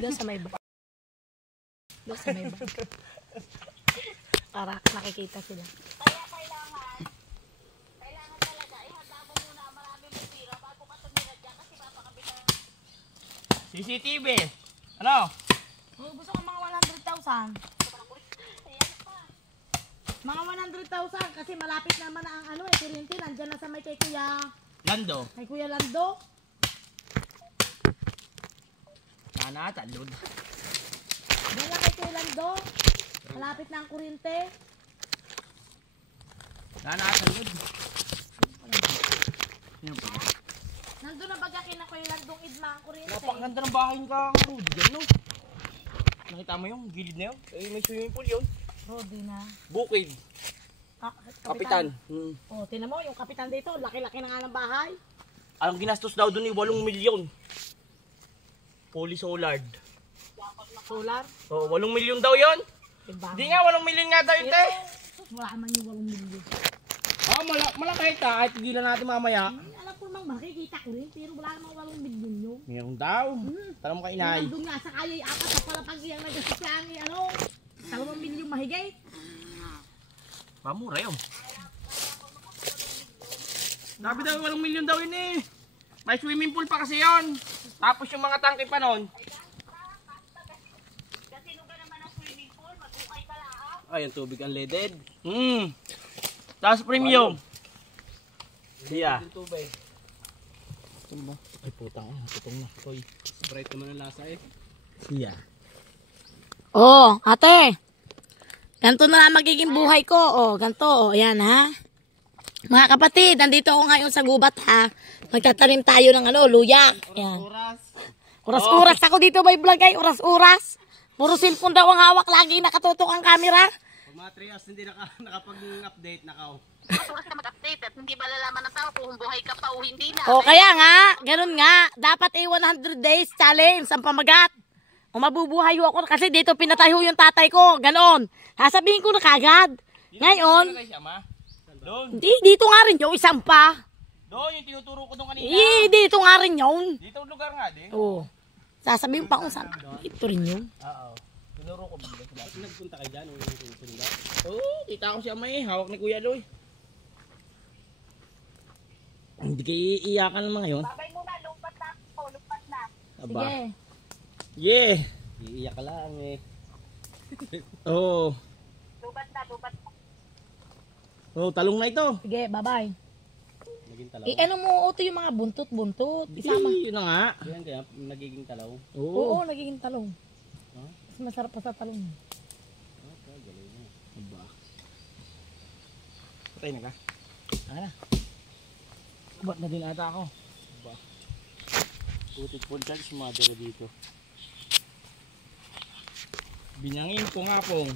Doon sa may ba? Doon sa may ba? Para nakikita sila. Kaya kailangan talaga, ihanda mo muna marami may pira bago ka tumira dyan kasi papakabila. CCTV. Ano? Oh, gusto ko mga 100,000. Mga 100,000 kasi malapit naman ang ano eh, kuryente. Nandyan na sa may kay Kuya. Lando. Kay Kuya Lando. Talod. Diyan lang kay Kuya Lando. Malapit na ang kuryente. Talod. Nandun na bagya kina Kuya Landong Idma ang kuryente. Napakaganda ng bahay ka, Rudy. Yan, no? Nakita mo yung gilid na yun? Eh, may swimming pool yun. Rodi na. Bukid. Ah, Kapitan. Oh, tinan mo, yung kapitan dito, laki-laki na nga ng bahay. Ang ginastos daw doon ay 8 milyon. Fully solar. Solar. Oo, 8 milyon daw yun. Diba? Hindi nga, 8 milyon nga daw yun, te. Wala man yung 8 milyon. Ah, malaki ka. Kahit tigilan natin mamaya. Alam ko namang makikita ko rin, pero wala namang 8 milyon yun. Meron daw. Tanong mo kay inay. Nandun nga sa kaya'y apat sa palapag iyang nagasasyangi, ano? 2 milyon mahigay. Pamura yun. Sabi daw 8 milyon daw yun eh. May swimming pool pa kasi yun. Tapos yung mga tangke pa nun. Kasi nung ka naman ang swimming pool, mag-ukay ka lang. Ay, yung tubig unleaded. Tapos premium. Siya. Yung tubig. Ay putang, tutong na. Toy. Sprite naman ang lasa eh. Siya. Oh, ate. Ganto na magiging buhay ko. Oh, ganto. Oh, ayan ha. Mga kapatid, nandito ako ngayon sa gubat ha. Magtatanim tayo ng ano, luya. Ayan. Oras-oras ako dito may vlog ay oras-oras. Puro cellphone daw ang hawak, lagi nakatutok ang camera. Pag mga 3 hours hindi nakapag-update nakaw. Matuwas ka mag-update at hindi ba lalaman ng tao kung buhay ka pa o hindi na. Oh, kaya nga, ganun nga. Dapat 100 days challenge ang pamagat. O mabubuhay ako kasi dito pinatayo yung tatay ko. Ganon. Sasabihin ko na kagad. Ngayon, Doon. dito nga rin yung isang pa. Doon, yung tinuturo ko doon kanina. Dito nga rin yun. Dito ang lugar nga din. Oo. Sasabihin pa kung saan. Ito rin yun. Oo. Tinuro ko. Nagpunta kayo dyan? Oo, kita ko siya may hawak ni Kuya Loy. Hindi kayo iiyakan ng mga yun. Babay mo na, lumpat na ako, lumpat na. Aba. Sige. Yeah. Iiyak ka lang eh. Oo. Lumpat na, lumpat na. Oh, talong na ito. Sige, bye-bye. Naging talaw. Ano mo uto yung mga buntot-buntot? Isama. Yun na nga. Yan kaya nagiging talaw. Oo, nagiging talong. Huh? Mas masarap pa sa talong. Okay, galing na. Aba. Patay na ka? Ano? Ba't na din ata ako? Aba. Putik po dyan, sumadala dito. Binyangin ko nga pong.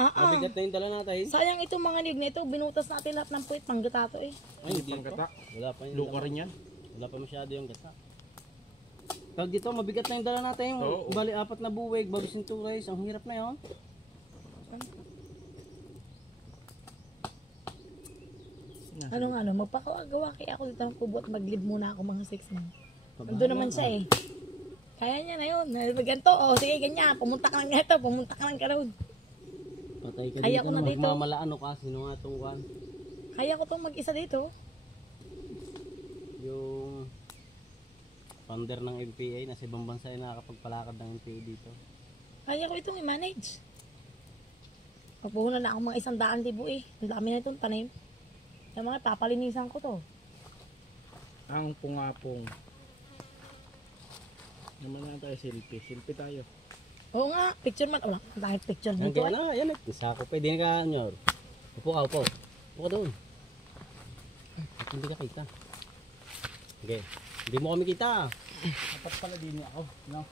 Mabigat na yung dala natin. Sayang itong mga niyog na ito. Binutas natin lahat ng puwit. Panggata to eh. Ay, hindi pa. Wala pa yun. Luka rin yan. Wala pa masyado yung gata. Pag dito, mabigat na yung dala natin. Bali, 4 na buwig, bago sinturais. Ang hirap na yun. Ano, magpakagawa kaya ako dito ng kubo at mag-live muna ako mga 6 months. Nandun naman siya eh. Kaya niya na yun. Ganito, oh, sige, ganyan. Pumunta ka lang ganito, pumunta ka lang ka roon. Patay ka Kaya dito, ko na dito. magmamalaan ka. Sino nga itong kwan? Kaya ko itong mag-isa dito. Yung founder ng MPA, nasa ibang bansa ay nakakapagpalakad ng MPA dito. Kaya ko itong i-manage. Pagpuhunan na ako mga 100,000 eh. Ang dami na itong tanim. Yung mga papalinisan ko to. Ang pungapong. Naman na tayo selfie. Selfie tayo. Oo nga, picture man. Wala, dahil picture Yan dito. kaya na, yan eh. Isa ko pwede ka, Nyor. Upo ka, upo. Upo ka doon. Hindi ka kita. Okay. Hindi mo kami kita. Dapat pala din ako. No?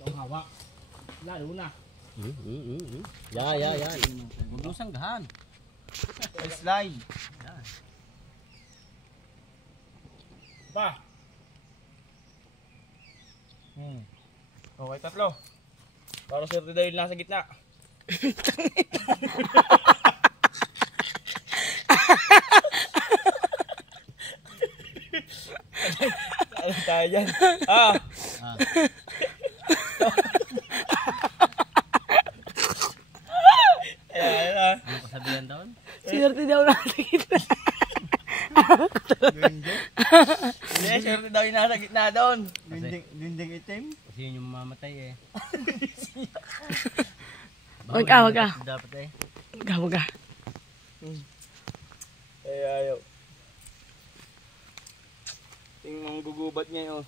Ito ang hawak. Lalo na. Ya. Huwag mo sanggahan. Slide. Yan. Pa. Okay, 3. Para swerte dahil nasa gitna. Ano tayo dyan? Ah! Ah. Ayan. Ano ko sabihan doon? Swerte daw natin kita. Hindi, swerte daw yung nasa gitna doon. Dinding itim. Kasi yun yung mamamatay eh. Wag ka, wag ka. Dapat eh. Wag ka, wag ka. Ay, ayaw. Tingnan ang gugubat niya yun.